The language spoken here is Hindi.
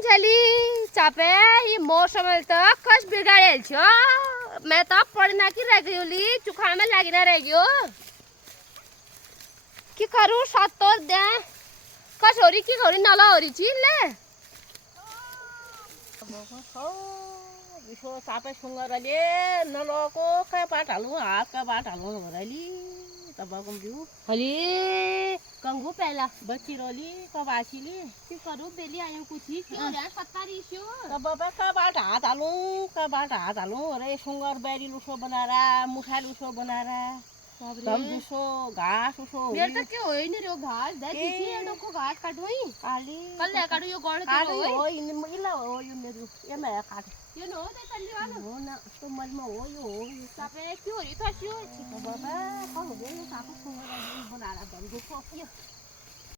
चली चापे ये मौसम तो कस बिगाड़ेल छो मैं तो पढ़ना की रह गई ली चुखा में लागी ना रह गयो की करू सात तो दे कस होरी की होरी नाला होरी छी ले विशो चापे सुँगरले नलको काय बाट हाल्नु हात काय बाट हाल्नु भरली तबको बिउ हली कंगू पहला बच्ची रोली कबासीली की करू बेली आयो कुछी क्यों रे पत्ता रिशो तब काय बाट हात हाल्नु रे सुँगर बेरी लुसो बनाएर मुखा लुसो बनाएर तब दुसो घाँस उसो मेरे तो क्यों होई नहीं रो घास दे दीसी एडो को घास काटोई काली कल ले काटो यो गोड़ के होई हो इला हो यो मेरो एमा काट यो नो दे तल्ली वाला हो न तो मनमा हो यो चापे क्यों होरी तो शियो बाबा कौन हो गयो सापो सुँगर बनाएर भन्छु